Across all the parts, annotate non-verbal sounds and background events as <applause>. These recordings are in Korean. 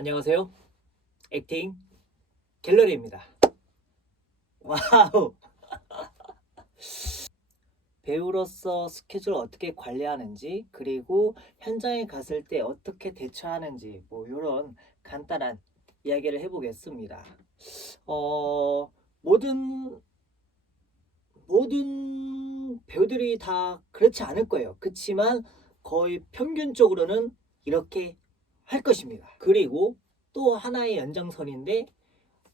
안녕하세요. 액팅 갤러리입니다. 와우. <laughs> 배우로서 스케줄을 어떻게 관리하는지 그리고 현장에 갔을 때 어떻게 대처하는지 뭐 이런 간단한 이야기를 해보겠습니다. 어 모든 모든 배우들이 다 그렇지 않을 거예요. 그렇지만 거의 평균적으로는 이렇게 할 것입니다. 그리고 또 하나의 연장선인데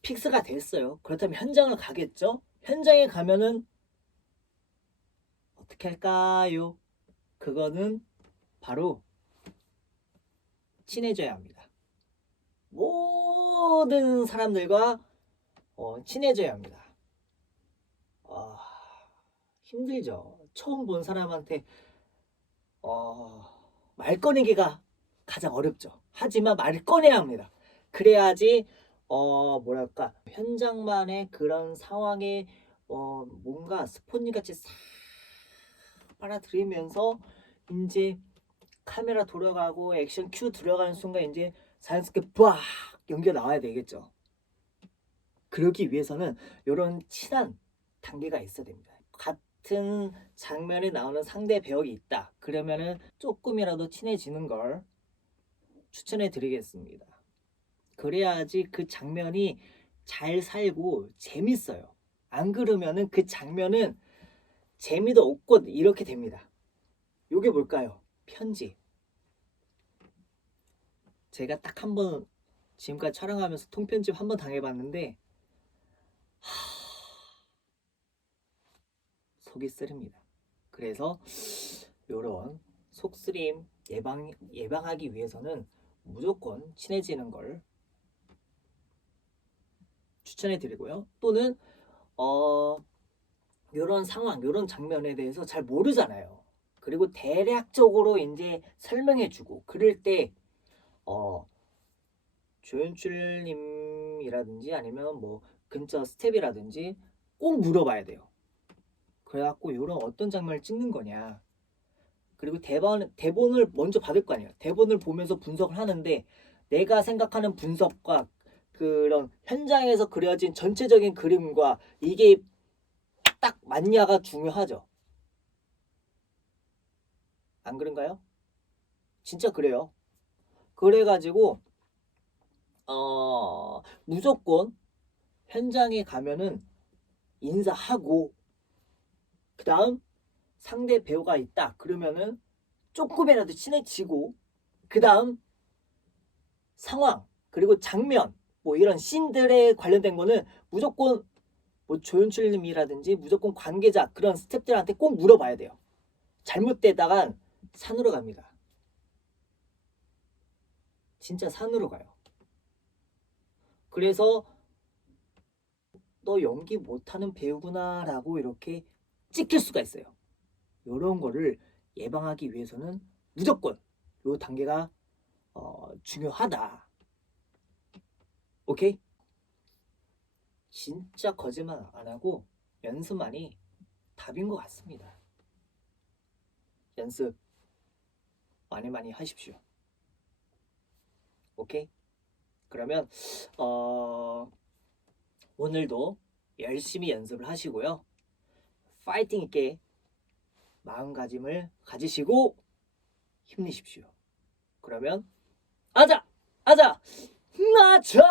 픽스가 됐어요. 그렇다면 현장을 가겠죠? 현장에 가면은 어떻게 할까요? 그거는 바로 친해져야 합니다. 모든 사람들과 어, 친해져야 합니다. 아, 힘들죠. 처음 본 사람한테 어, 말 꺼내기가 가장 어렵죠. 하지만 말을 꺼내야 합니다. 그래야지 어 뭐랄까 현장만의 그런 상황에 어 뭔가 스폰지 같이 싹 빨아들이면서 이제 카메라 돌아가고 액션 큐 들어가는 순간 이제 자연스럽게 빡 연기가 나와야 되겠죠. 그러기 위해서는 이런 친한 단계가 있어야 됩니다. 같은 장면에 나오는 상대 배역이 있다. 그러면은 조금이라도 친해지는 걸 추천해 드리겠습니다. 그래야지 그 장면이 잘 살고 재밌어요. 안 그러면은 그 장면은 재미도 없고 이렇게 됩니다. 요게 뭘까요? 편지. 제가 딱 한 번 지금까지 촬영하면서 통편집 한 번 당해봤는데 하... 속이 쓰립니다. 그래서 요런 속쓰림 예방 예방하기 위해서는 무조건 친해지는 걸 추천해 드리고요. 또는 어 이런 상황, 이런 장면에 대해서 잘 모르잖아요. 그리고 대략적으로 이제 설명해 주고 그럴 때 어 조연출님이라든지 아니면 뭐 근처 스텝이라든지 꼭 물어봐야 돼요. 그래갖고 이런 어떤 장면을 찍는 거냐. 그리고 대본, 대본을 먼저 받을 거 아니에요. 대본을 보면서 분석을 하는데 내가 생각하는 분석과 그런 현장에서 그려진 전체적인 그림과 이게 딱 맞냐가 중요하죠. 안 그런가요? 진짜 그래요. 그래가지고 어 무조건 현장에 가면은 인사하고 그 다음 상대 배우가 있다 그러면은 조금이라도 친해지고 그 다음 상황 그리고 장면 뭐 이런 씬들에 관련된 거는 무조건 뭐 조연출님이라든지 무조건 관계자 그런 스탭들한테 꼭 물어봐야 돼요. 잘못되다간 산으로 갑니다. 진짜 산으로 가요. 그래서 너 연기 못하는 배우구나라고 이렇게 찍힐 수가 있어요. 이런 거를 예방하기 위해서는 무조건 요 단계가 어, 중요하다. 오케이? 진짜 거짓말 안 하고 연습만이 답인 것 같습니다. 연습 많이 많이 하십시오. 오케이? 그러면 어, 오늘도 열심히 연습을 하시고요. 파이팅 있게 마음가짐을 가지시고 힘내십시오. 그러면 아자! 아자! 나자!